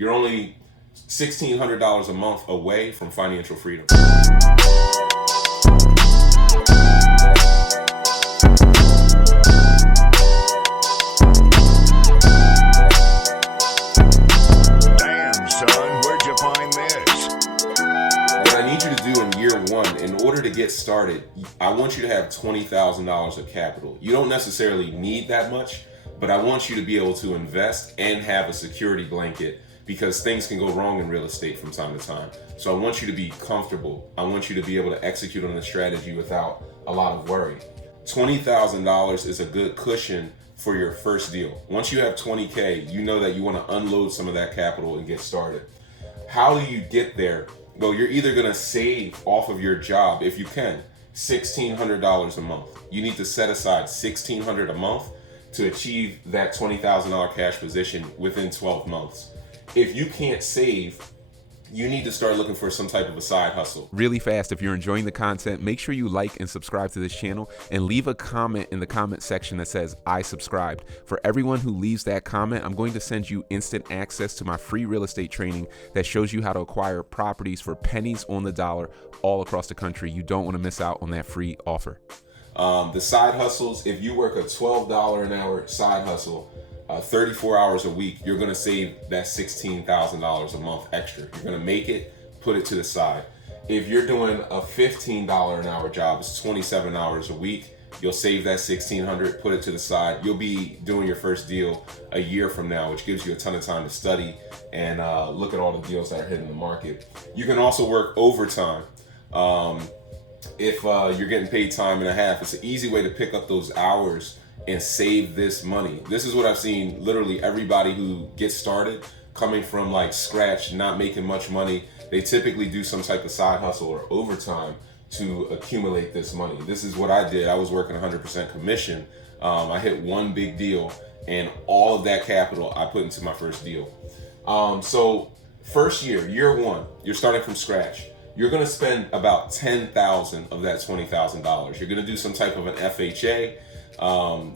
You're only $1,600 a month away from financial freedom. In order to get started, I want you to have $20,000 of capital. You don't necessarily need that much, but I want you to be able to invest and have a security blanket, because things can go wrong in real estate from time to time. So I want you to be comfortable. I want you to be able to execute on the strategy without a lot of worry. $20,000 is a good cushion for your first deal. Once you have 20K, you know that you want to unload some of that capital and get started. How do you get there? Well, you're either going to save off of your job, if you can, $1,600 a month. You need to set aside $1,600 a month to achieve that $20,000 cash position within 12 months. If you can't save, you need to start looking for some type of a side hustle. Really fast, if you're enjoying the content, make sure you like and subscribe to this channel and leave a comment in the comment section that says, I subscribed. For everyone who leaves that comment, I'm going to send you instant access to my free real estate training that shows you how to acquire properties for pennies on the dollar all across the country. You don't want to miss out on that free offer. The side hustles, if you work a $12 an hour side hustle, 34 hours a week, you're going to save that $16,000 a month extra. You're going to make it, put it to the side. If you're doing a $15 an hour job, it's 27 hours a week, you'll save that $1,600, put it to the side. You'll be doing your first deal a year from now, which gives you a ton of time to study and look at all the deals that are hitting the market. You can also work overtime. If you're getting paid time and a half, it's an easy way to pick up those hours and save this money. This is what I've seen literally everybody who gets started coming from like scratch, not making much money. They typically do some type of side hustle or overtime to accumulate this money. This is what I did. I was working 100% commission. I hit one big deal and all of that capital I put into my first deal. So first year one, you're starting from scratch. You're gonna spend about $10,000 of that $20,000. You're gonna do some type of an FHA.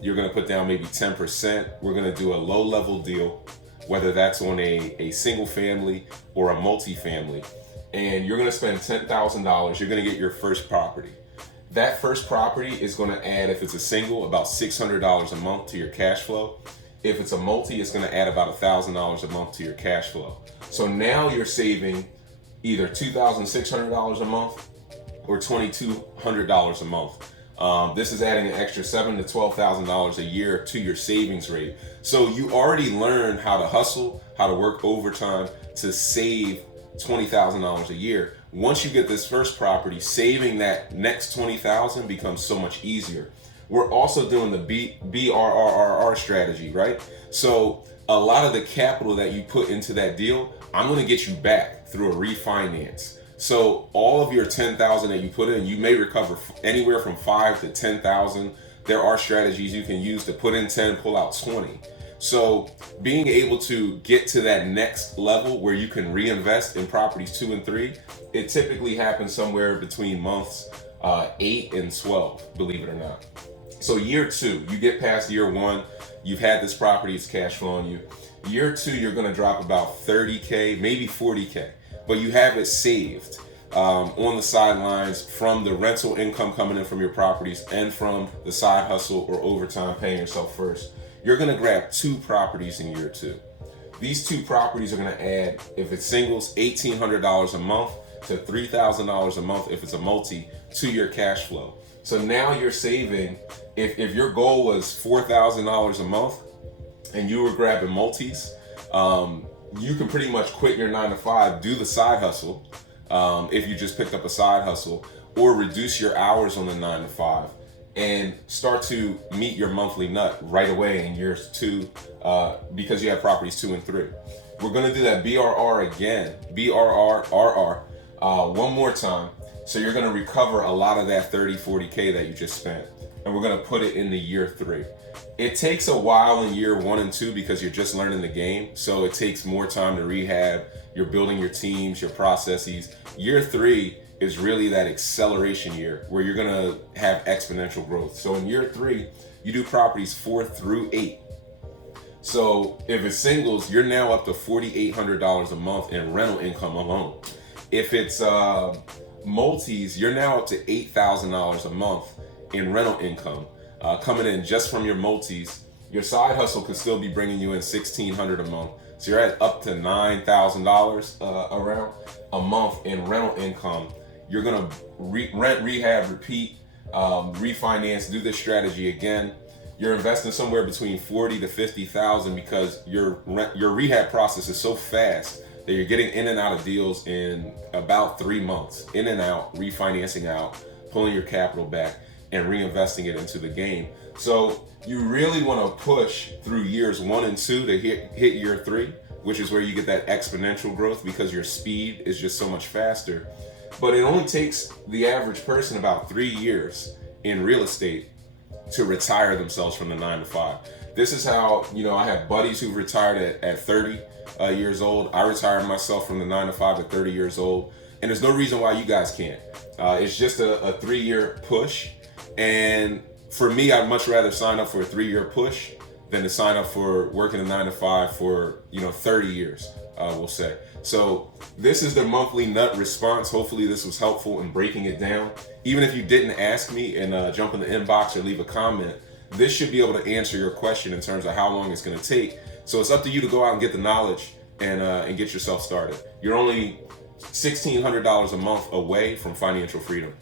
You're going to put down maybe 10%. We're going to do a low-level deal, whether that's on a single family or a multi-family. And you're going to spend $10,000. You're going to get your first property. That first property is going to add, if it's a single, about $600 a month to your cash flow. If it's a multi, it's going to add about $1,000 a month to your cash flow. So now you're saving either $2,600 a month or $2,200 a month. This is adding an extra $7,000 to $12,000 a year to your savings rate. So you already learned how to hustle, how to work overtime to save $20,000 a year. Once you get this first property, saving that next $20,000 becomes so much easier. We're also doing the BRRRR strategy, right? So a lot of the capital that you put into that deal, I'm going to get you back through a refinance. So all of your $10,000 that you put in, you may recover anywhere from $5,000 to $10,000. There are strategies you can use to put in 10, pull out 20. So being able to get to that next level where you can reinvest in properties 2 and 3, it typically happens somewhere between months 8 and 12, believe it or not. So year 2, you get past year 1, you've had this property, it's cash flowing you. Year 2, you're going to drop about 30K, maybe 40K. But you have it saved on the sidelines from the rental income coming in from your properties and from the side hustle or overtime paying yourself first. You're going to grab 2 properties in year 2. These 2 properties are going to add, if it's singles, $1,800 a month to $3,000 a month if it's a multi, to your cash flow. So now you're saving, if your goal was $4,000 a month and you were grabbing multis, you can pretty much quit your 9 to 5, do the side hustle, if you just picked up a side hustle, or reduce your hours on the 9 to 5 and start to meet your monthly nut right away in years 2, because you have properties 2 and 3. We're going to do that BRRR again, BRRRR, one more time. So you're going to recover a lot of that 30, 40K that you just spent, and we're going to put it in the year 3. It takes a while in year 1 and 2 because you're just learning the game. So it takes more time to rehab. You're building your teams, your processes. Year 3 is really that acceleration year where you're gonna have exponential growth. So in year 3, you do properties 4 through 8. So if it's singles, you're now up to $4,800 a month in rental income alone. If it's multis, you're now up to $8,000 a month in rental income coming in just from your multis. Your side hustle could still be bringing you in $1,600 a month. So you're at up to $9,000 around a month in rental income. You're gonna rent, rehab, repeat, refinance, do this strategy again. You're investing somewhere between $40,000 to $50,000 because your rehab process is so fast that you're getting in and out of deals in about 3 months, in and out, refinancing out, pulling your capital back and reinvesting it into the game. So you really want to push through years 1 and 2 to hit year 3, which is where you get that exponential growth because your speed is just so much faster. But it only takes the average person about 3 years in real estate to retire themselves from the 9 to 5. This is how, I have buddies who retired at 30 years old. I retired myself from the 9 to 5 at 30 years old. And there's no reason why you guys can't. It's just a 3-year push. And for me, I'd much rather sign up for a 3-year push than to sign up for working a 9 to 5 for 30 years, we'll say. So this is the monthly nut response. Hopefully this was helpful in breaking it down. Even if you didn't ask me and jump in the inbox or leave a comment, this should be able to answer your question in terms of how long it's going to take. So it's up to you to go out and get the knowledge and get yourself started. You're only $1,600 a month away from financial freedom.